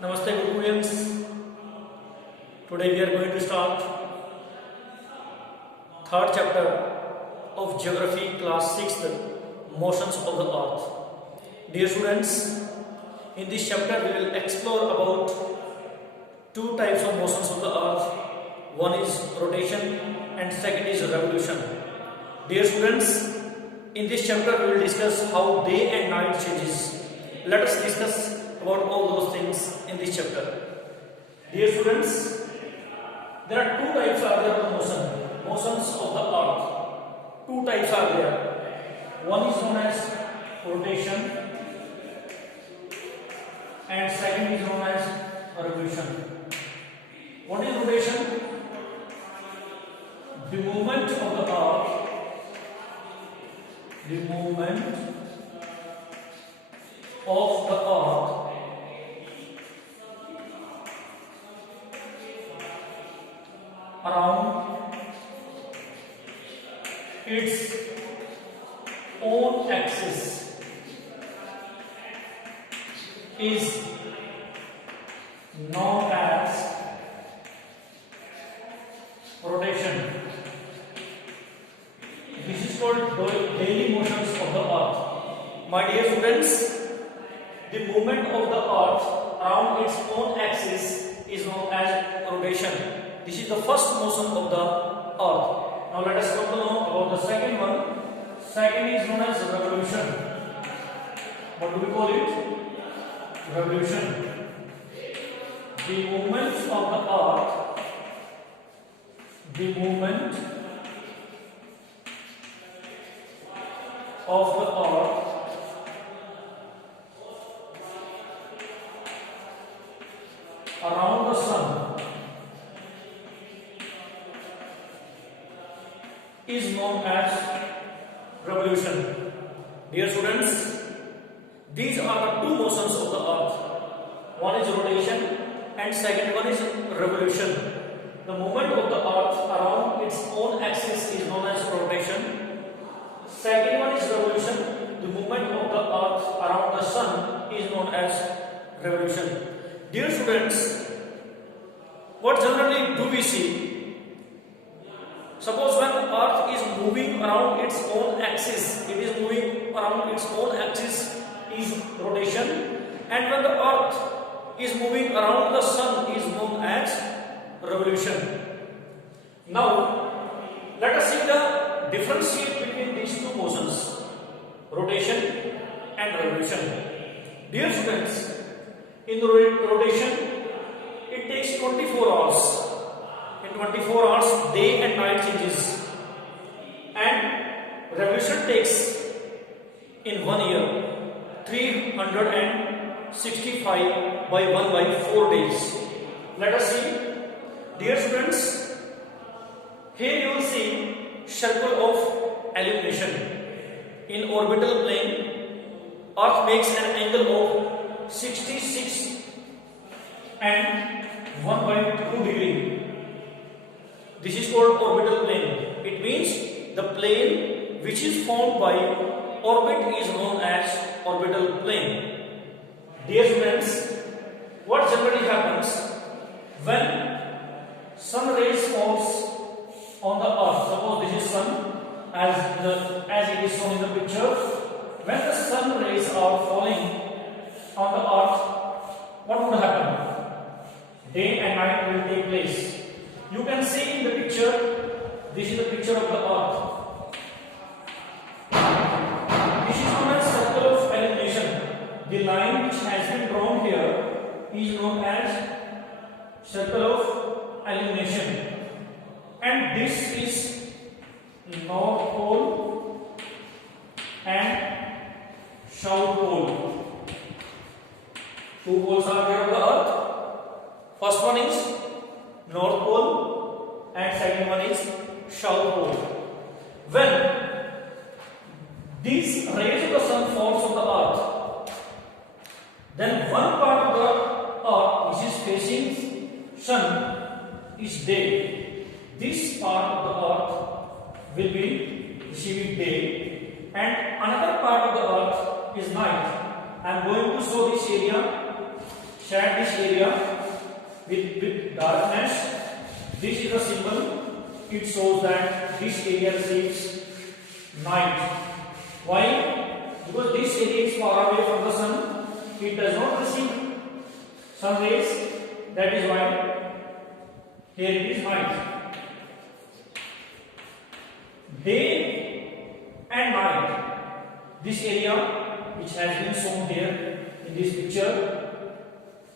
Namaste Gurukuyans. Today we are going to start third chapter of Geography class 6th, Motions of the Earth. Dear students, in this chapter we will explore about two types of motions of the Earth. One is rotation and second is revolution. Dear students, in this chapter we will discuss how day and night changes. Let us discuss about all those things in this chapter. Dear students, there are two types of the motions of the earth. Two types are there. One is known as rotation and second is known as revolution. What is rotation? The movement of the earth, around its own axis is known as rotation. This is called daily motions of the earth. My dear students, the movement of the earth around its own axis is known as rotation. This is the first motion of the earth. Now let us come to know about the second one. Second is known as revolution. What do we call it? Revolution. The movement of the earth, around the sun is known as revolution. Dear students, these are the two motions of the earth. One is rotation and second one is revolution. The movement of the earth around its own axis is known as rotation. Second one is revolution. The movement of the earth around the sun is known as revolution. Dear students, what generally do we see? Suppose when earth is moving around its own axis, it is moving around its own axis is rotation, and when the earth is moving around the sun is known as revolution. Now, let us see the differentiate between these two motions, rotation and revolution. Dear students, in rotation, it takes 24 hours. In 24 hours, day and night changes. And revolution takes in 1 year 365 by 1 by 4 days. Let us see. Dear students, here you will see circle of illumination. In orbital plane, Earth makes an angle of 66 and 1 by 2 degree. This is called orbital plane. It means the plane which is formed by orbit is known as orbital plane. Dear students, what generally happens when sun rays falls on the earth? Suppose this is sun as it is shown in the picture. When the sun rays are falling on the earth, what would happen? Day and night will take place. You can see in the picture, this is the picture of the earth. This is known as circle of illumination. The line which has been drawn here is known as circle of illumination. And this is North Pole and South Pole. Two poles are there of the earth. First one is North Pole and second one is South Pole. When these rays of the sun falls on the earth, then one part of the earth which is facing sun is day. This part of the earth will be receiving day and another part of the earth is night. I am going to show this area shade this area with darkness. This is a symbol. It shows that this area receives night. Why? Because this area is far away from the sun. It does not receive sun rays. That is why here it is night. Day and night. This area which has been shown here in this picture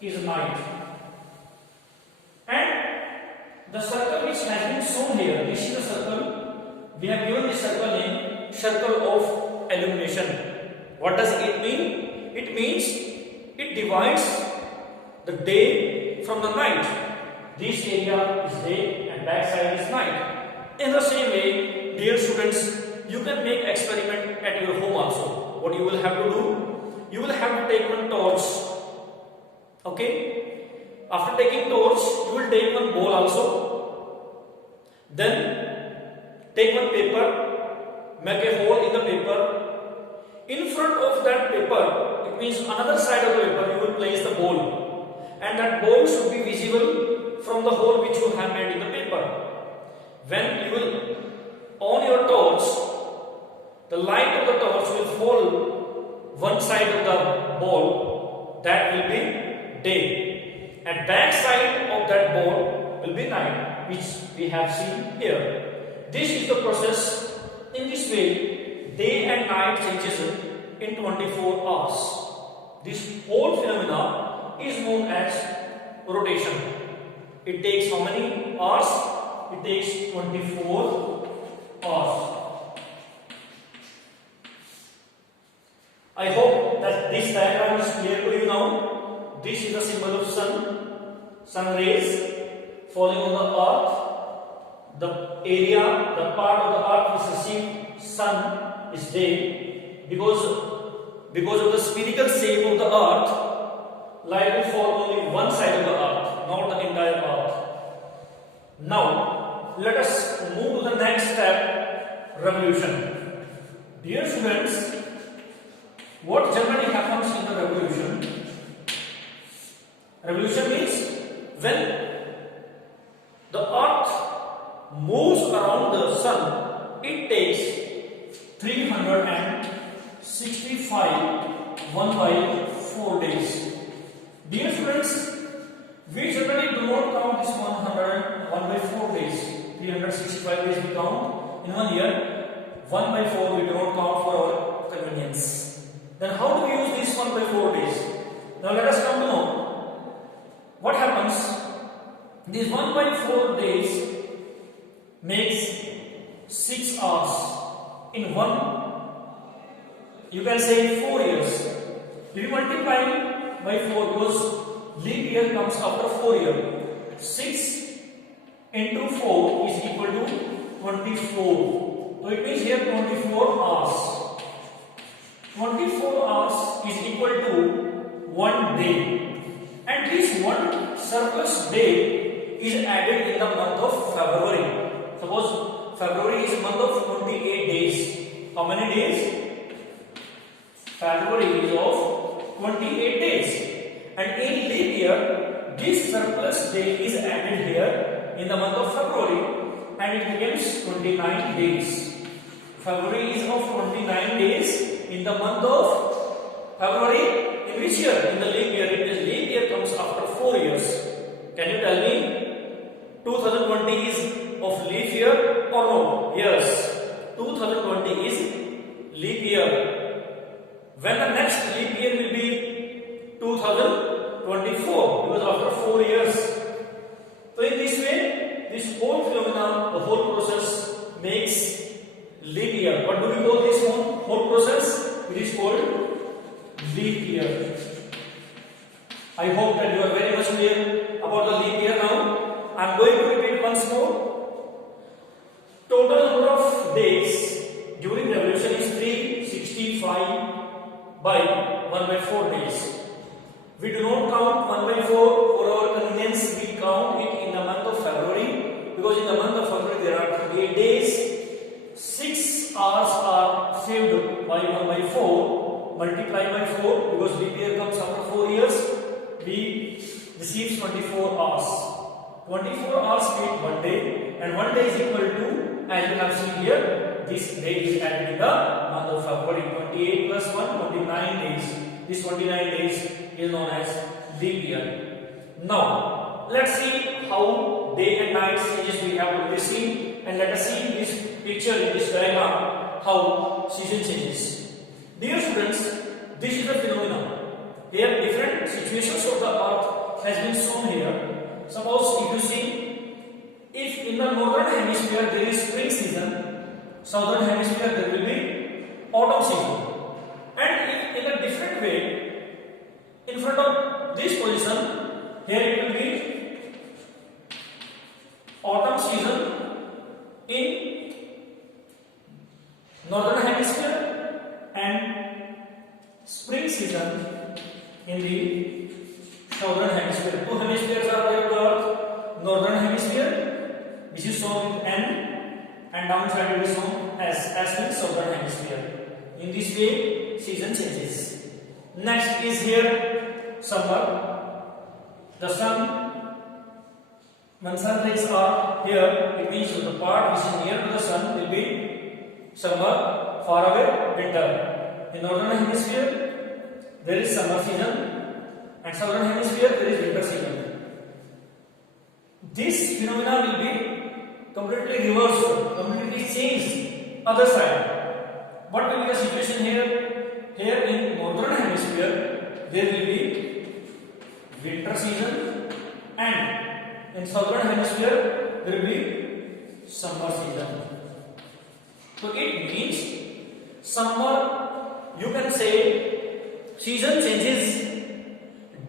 is night. And the circle which has been shown here, this is a circle. We have given this circle name circle of illumination. What does it mean? It means it divides the day from the night. This area is day and back side is night. In the same way, dear students, you can make experiment at your home also. What you will have to do? You will have to take one torch. Okay? After taking torch, you will take one ball also. Then take one paper, make a hole in the paper. In front of that paper, it means another side of the paper, you will place the ball. And that ball should be visible from the hole which you have made in the paper. When you will on your torch, the light of the torch will fall one side of the ball. That will be day. And back side of that ball will be night, which we have seen here. This is the process. In this way, day and night changes in 24 hours. This whole phenomena is known as rotation. It takes how many hours? It takes 24 hours. I hope that this diagram is clear to you now. This is the symbol of sun rays falling on the earth. The area, the part of the earth which receives sun is day. Because of the spherical shape of the earth, light will fall only one side of the earth, not the entire earth. Now, let us move to the next step, revolution. Dear students, what generally happens in the revolution? Revolution means when the earth moves around the sun, it takes 365 1/4 days. Dear students, we generally do not count this 1/4 days. 365 days we count in 1 year. 1/4 we do not count for our convenience. Then how do we use these 1/4 days? Now let us come to know what happens. These 1/4 days makes 6 hours in one, you can say 4 years. If you multiply by 4, because leap year comes after 4 years. 6 into 4 is equal to 24. So it means here 24 hours. 24 hours is equal to 1 day. And this one surplus day is added in the month of February. Suppose February is a month of 28 days. How many days? February is of 28 days. And in leap year, this surplus day is added here in the month of February and it becomes 29 days. February is of 29 days in the month of February. In which year? In the leap year. It is leap year comes after 4 years. Can you tell me 2020 is of leap year or no? Yes, 2020 is leap year. When the next leap year will be 2024, because after 4 years. So in this way, this whole phenomena, the whole process makes leap year. What do we call this whole process? It is called leap year. I hope that you are very much clear about the leap year now. I am going to repeat once more. Total number of days during revolution is 365 by 1/4 days. We do not count 1/4 for our convenience. We count it in the month of February, because in the month of February there are 28 days. 6 hours are saved by 1/4. Multiply by 4, because leap year comes after 4 years. we receive 24 hours. 24 hours make 1 day, and 1 day is equal to, as you have seen here, this day is added in the month of February. 28 plus 1, 29 days. This 29 days is known as leap year. Now, let's see how day and night changes we have already seen, and let us see in this picture, in this diagram, how season changes. Dear students, this is the phenomenon. Here, different situations of the earth has been shown here. Suppose if you see, if in the northern hemisphere there is spring season, southern hemisphere there will be autumn season. And if in a different way, in front of this position, here it will be autumn season in northern hemisphere and spring season in the southern hemisphere. Two hemispheres are there to Earth. Northern hemisphere, which is shown with N, and downside it is shown as the southern hemisphere. In this way, season changes. Next is here summer. The sun, when sun rays are here, it means the part which is near to the sun will be summer, far away winter. In northern hemisphere, there is summer season, and southern hemisphere there is winter season. This phenomena will be completely reversed, completely changed other side. What will be the situation here? Here in northern hemisphere there will be winter season, and in southern hemisphere there will be summer season. So it means summer, you can say, season changes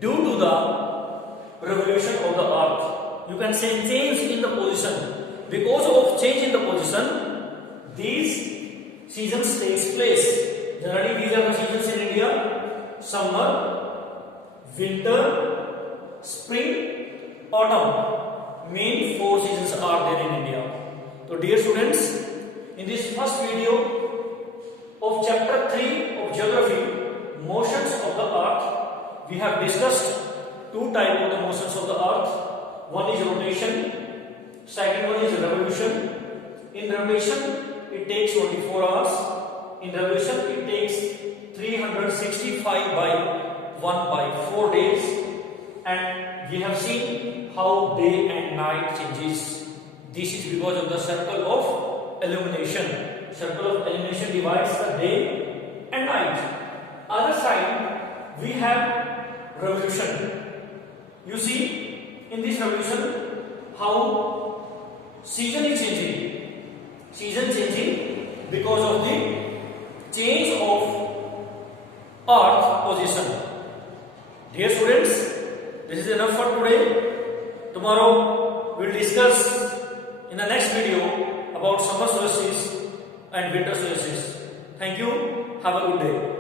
due to the revolution of the earth. You can say change in the position. Because of change in the position, these seasons takes place. Generally, these are the seasons in India: summer, winter, spring, autumn. Main 4 seasons are there in India. So, dear students, in this first video of chapter 3 of geography, motions of the earth, we have discussed 2 types of the motions of the earth. One is rotation, second one is revolution. In rotation, it takes 24 hours. In revolution, it takes 365 by 4 days. And we have seen how day and night changes. This is because of the circle of illumination. Circle of illumination divides the day and night. Other side, we have revolution. You see, in this revolution, how season is changing. Season changing because of the change of earth position. Dear students, this is enough for today. Tomorrow we will discuss in the next video about summer solstice and winter solstice. Thank you. Have a good day.